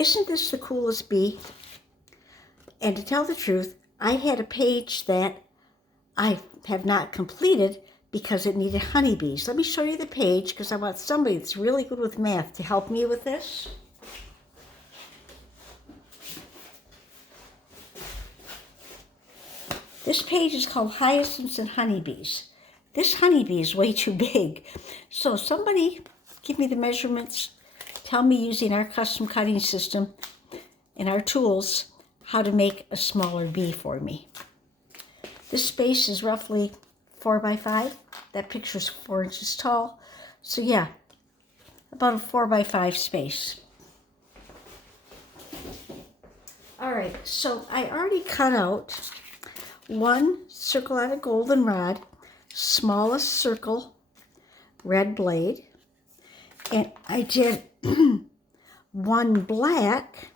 Isn't this the coolest bee? And to tell the truth, I had a page that I have not completed because it needed honeybees. Let me show you the page because I want somebody that's really good with math to help me with this. This page is called Hyacinths and Honeybees. This honeybee is way too big. So somebody give me the measurements, tell me using our custom cutting system and our tools how to make a smaller bee for me. This space is roughly 4 by 5. That picture's 4 inches tall. So yeah, about a 4 by 5 space. All right, so I already cut out one circle out of goldenrod, smallest circle, red blade, and I did one black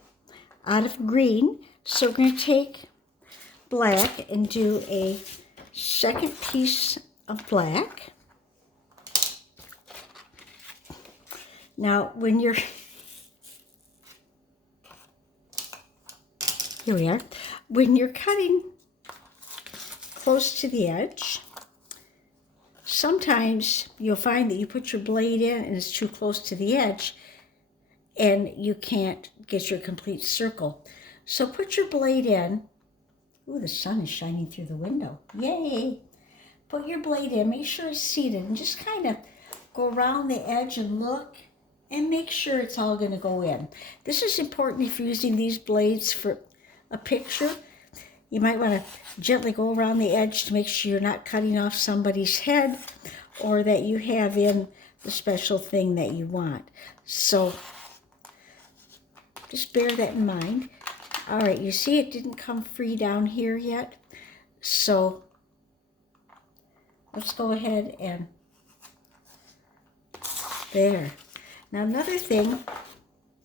out of green. So we're going to take black and do a second piece of black. Now, when you're, here we are, when you're cutting close to the edge, sometimes you'll find that you put your blade in and it's too close to the edge and you can't get your complete circle. So put your blade in. Ooh, the sun is shining through the window. Yay! Put your blade in, make sure it's seated, and just kind of go around the edge and look and make sure it's all going to go in. This is important if you're using these blades for a picture. You might want to gently go around the edge to make sure you're not cutting off somebody's head or that you have in the special thing that you want. So just bear that in mind. All right, you see it didn't come free down here yet. So let's go ahead and there. Now another thing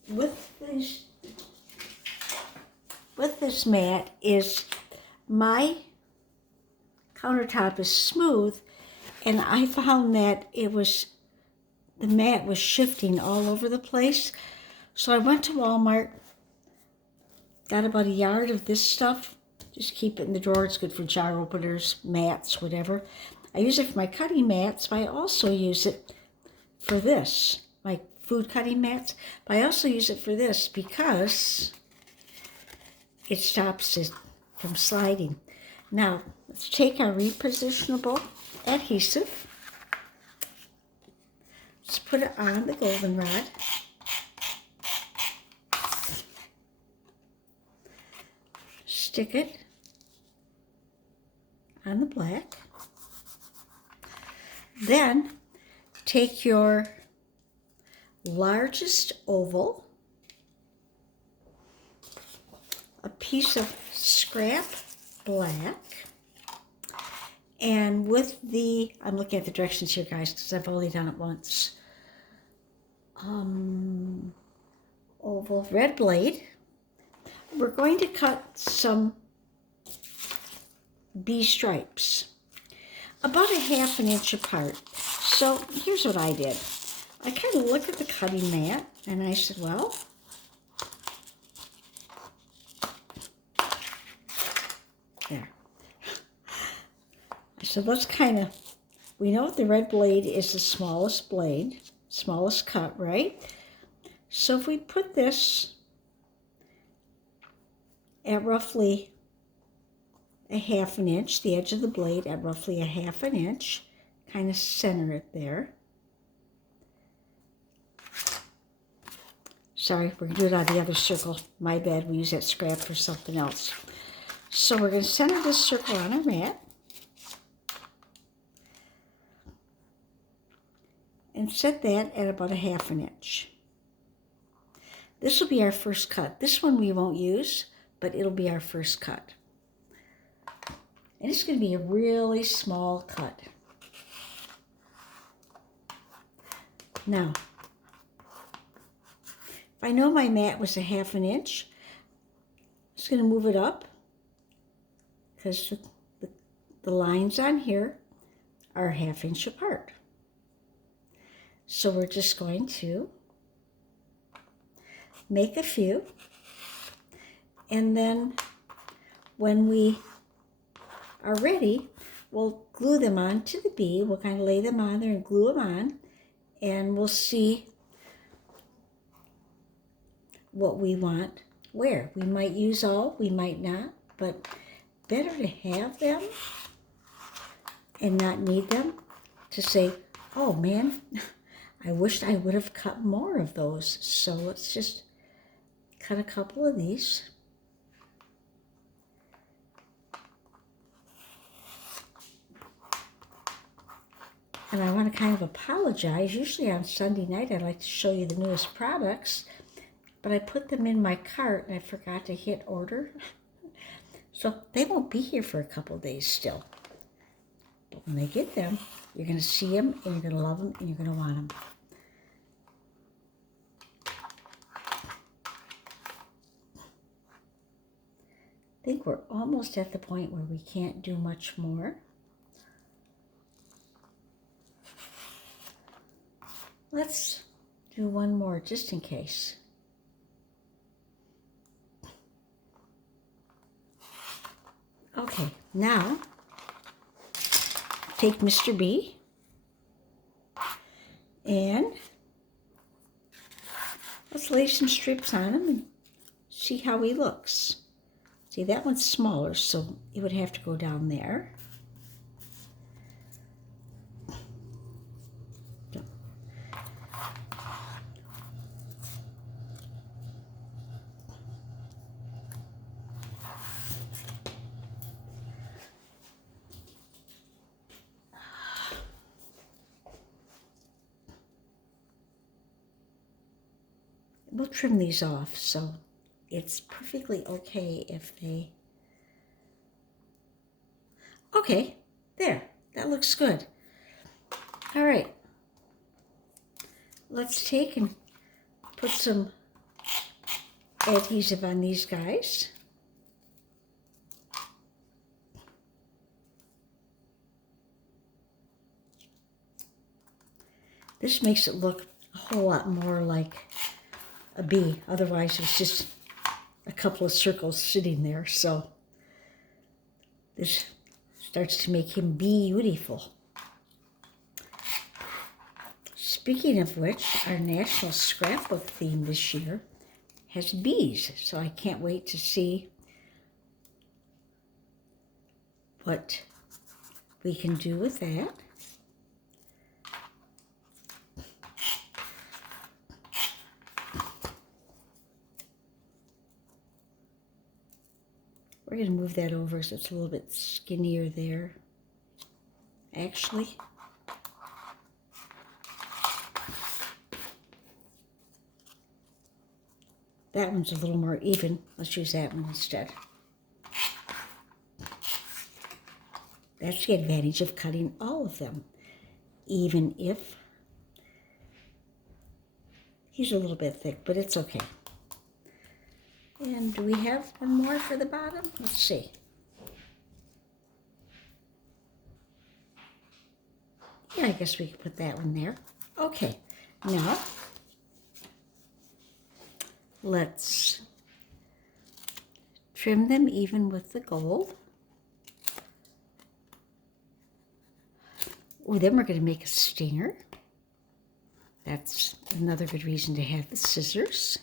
with this mat is my countertop is smooth, and I found that the mat was shifting all over the place. So I went to Walmart, got about a yard of this stuff. Just keep it in the drawer. It's good for jar openers, mats, whatever. I use it for my cutting mats, but I also use it for this, my food cutting mats. But I also use it for this because it stops it from sliding. Now, let's take our repositionable adhesive. Let's put it on the goldenrod. Stick it on the black. Then take your largest oval, a piece of scrap black, and with the, I'm looking at the directions here, guys, because I've only done it once. Oval red blade. We're going to cut some bee stripes about a 1/2 inch apart. So here's what I did. I kind of looked at the cutting mat and I said, well, there. I said, let's kind of, we know the red blade is the smallest blade, smallest cut, right? So if we put this at roughly a 1/2 inch, the edge of the blade at roughly a 1/2 inch, kind of center it there. Sorry, we're going to do it on the other circle. My bad, we use that scrap for something else. So we're going to center this circle on our mat. And set that at about a 1/2 inch. This will be our first cut. This one we won't use, but it'll be our first cut. And it's going to be a really small cut. Now, if I know my mat was a 1/2 inch, I'm just going to move it up because the lines on here are a 1/2 inch apart. So we're just going to make a few, and then when we are ready, we'll glue them onto the bee. We'll kind of lay them on there and glue them on, and we'll see what we want where. We might use all, we might not, but better to have them and not need them to say, oh man, I wished I would have cut more of those. So let's just cut a couple of these. And I want to kind of apologize. Usually on Sunday night, I like to show you the newest products, but I put them in my cart and I forgot to hit order. So they won't be here for a couple of days still. But when they get them, you're going to see them and you're going to love them and you're going to want them. I think we're almost at the point where we can't do much more. Let's do one more just in case. Okay, now take Mr. B and let's lay some strips on him and see how he looks. See, that one's smaller, so it would have to go down there. We'll trim these off, so it's perfectly okay if they... Okay, there, that looks good. All right, let's take and put some adhesive on these guys. This makes it look a whole lot more like a bee. Otherwise, it's just a couple of circles sitting there. So this starts to make him beautiful. Speaking of which, our National Scrapbook theme this year has bees. So I can't wait to see what we can do with that. We're going to move that over so it's a little bit skinnier there, actually. That one's a little more even. Let's use that one instead. That's the advantage of cutting all of them, even if he's a little bit thick, but it's okay. And do we have one more for the bottom? Let's see. Yeah, I guess we could put that one there. Okay, now let's trim them even with the gold. Oh, then we're going to make a stinger. That's another good reason to have the scissors.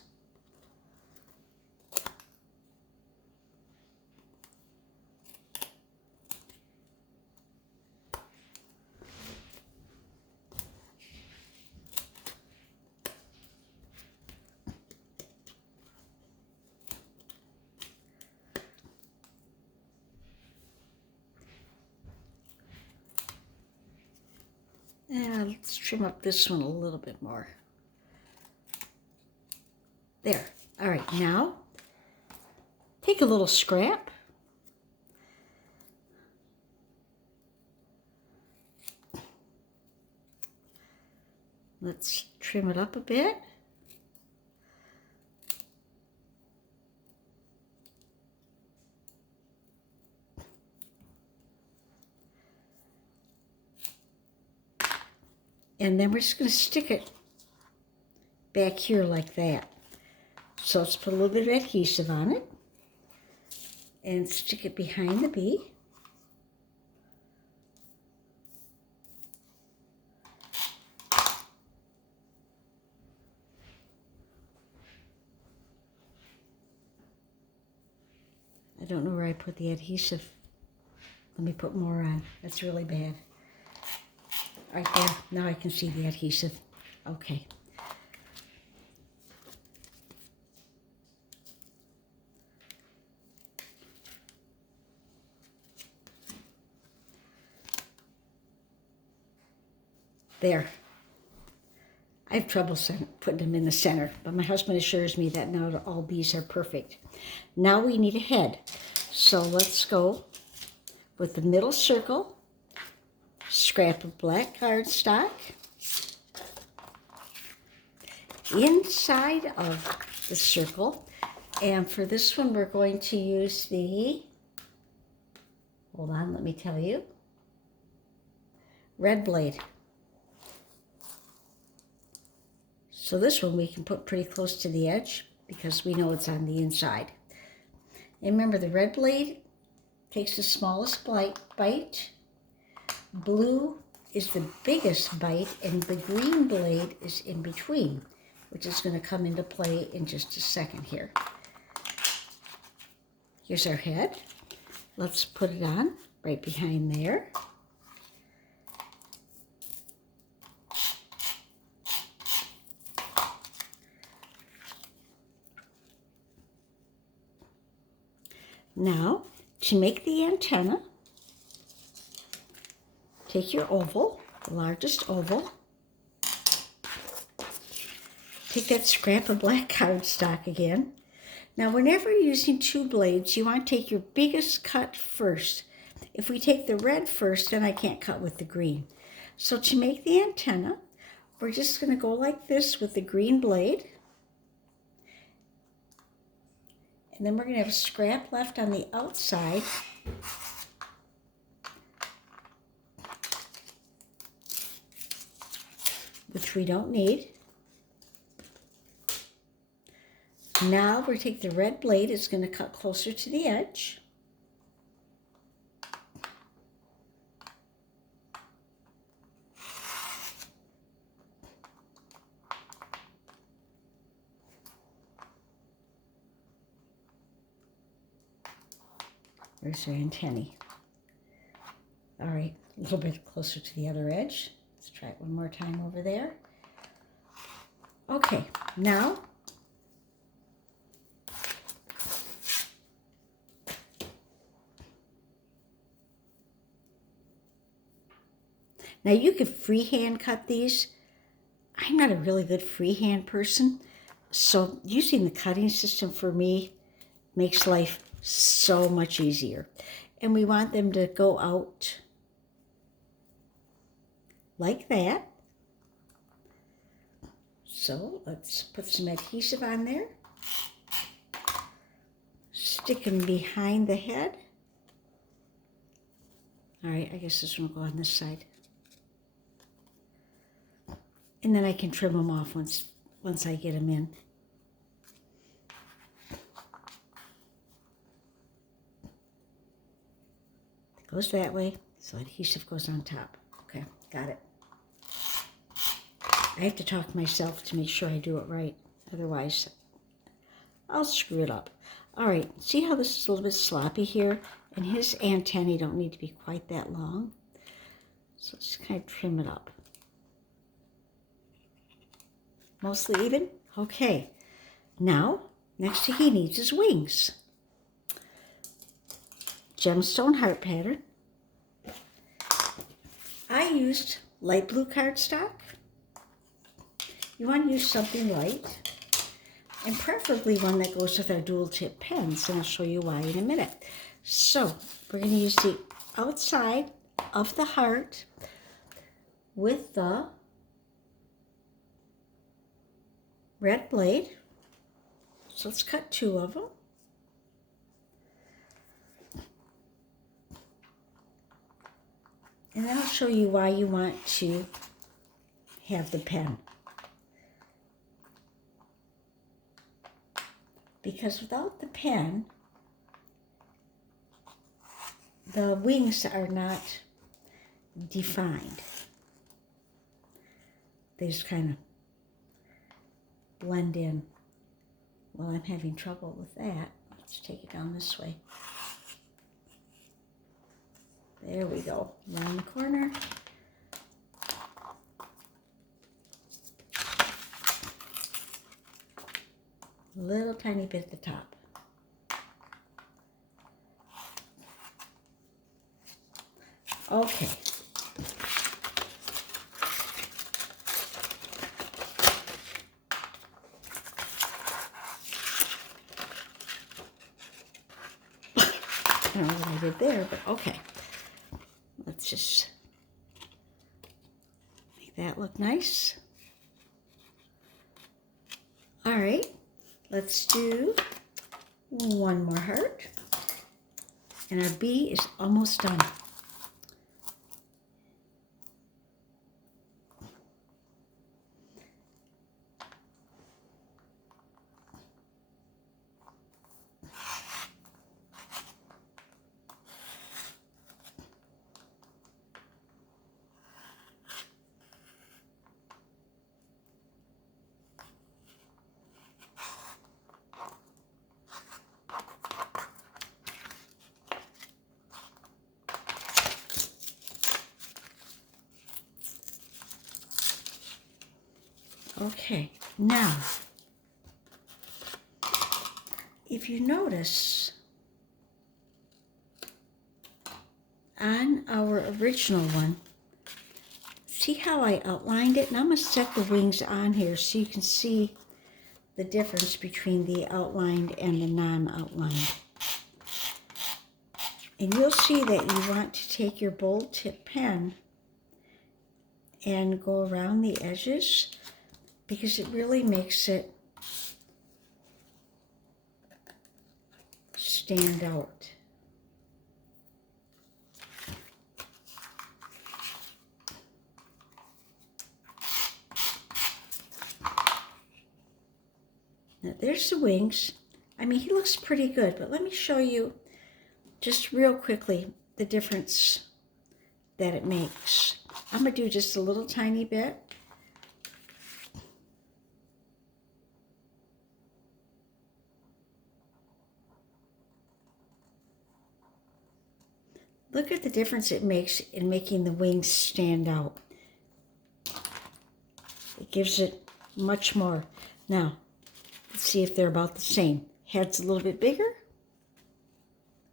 And let's trim up this one a little bit more. There. All right, now take a little scrap. Let's trim it up a bit. And then we're just going to stick it back here like that. So let's put a little bit of adhesive on it and stick it behind the bee. I don't know where I put the adhesive. Let me put more on. That's really bad. Right there. Now I can see the adhesive. Okay. There. I have trouble putting them in the center, but my husband assures me that not all bees are perfect. Now we need a head. So let's go with the middle circle, scrap of black cardstock, inside of the circle, and for this one we're going to use the, hold on, let me tell you, red blade. So this one we can put pretty close to the edge because we know it's on the inside. And remember, the red blade takes the smallest bite. Blue is the biggest bite, and the green blade is in between, which is going to come into play in just a second here. Here's our head. Let's put it on right behind there. Now, to make the antenna, take your oval, the largest oval, take that scrap of black cardstock again. Now, whenever you're using two blades, you want to take your biggest cut first. If we take the red first, then I can't cut with the green. So to make the antenna, we're just going to go like this with the green blade. And then we're going to have a scrap left on the outside. Which we don't need. Now we're take the red blade, it's going to cut closer to the edge. There's our antennae. All right, a little bit closer to the other edge. Let's try it one more time over there. Okay, now you could freehand cut these. I'm not a really good freehand person, so using the cutting system for me makes life so much easier. And we want them to go out like that. So let's put some adhesive on there. Stick them behind the head. All right, I guess this one will go on this side. And then I can trim them off once I get them in. It goes that way, so adhesive goes on top. Okay, got it. I have to talk to myself to make sure I do it right. Otherwise, I'll screw it up. All right, see how this is a little bit sloppy here? And his antennae don't need to be quite that long. So let's kind of trim it up. Mostly even? Okay. Now, next thing he needs is wings. Gemstone heart pattern. I used light blue cardstock. You want to use something light, and preferably one that goes with our dual tip pens, and I'll show you why in a minute. So, we're going to use the outside of the heart with the red blade. So let's cut two of them. And then I'll show you why you want to have the pen. because without the pen, the wings are not defined. They just kind of blend in. Well, I'm having trouble with that. Let's take it down this way. There we go. Around the corner. Little tiny bit at the top. Okay. I don't know what I did there, but okay. Let's just make that look nice. All right, let's do one more heart. And our bee is almost done. Okay, now, if you notice, on our original one, see how I outlined it? And I'm going to set the wings on here so you can see the difference between the outlined and the non-outlined. And you'll see that you want to take your bold tip pen and go around the edges, because it really makes it stand out. Now there's the wings. I mean, he looks pretty good, but let me show you just real quickly the difference that it makes. I'm going to do just a little tiny bit. Look at the difference it makes in making the wings stand out. It gives it much more. Now, let's see if they're about the same. Head's a little bit bigger.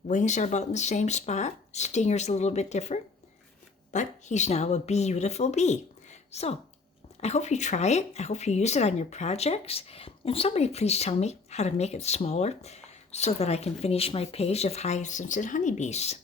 Wings are about in the same spot. Stinger's a little bit different. But he's now a beautiful bee. So, I hope you try it. I hope you use it on your projects. And somebody please tell me how to make it smaller so that I can finish my page of hyacinths and honeybees.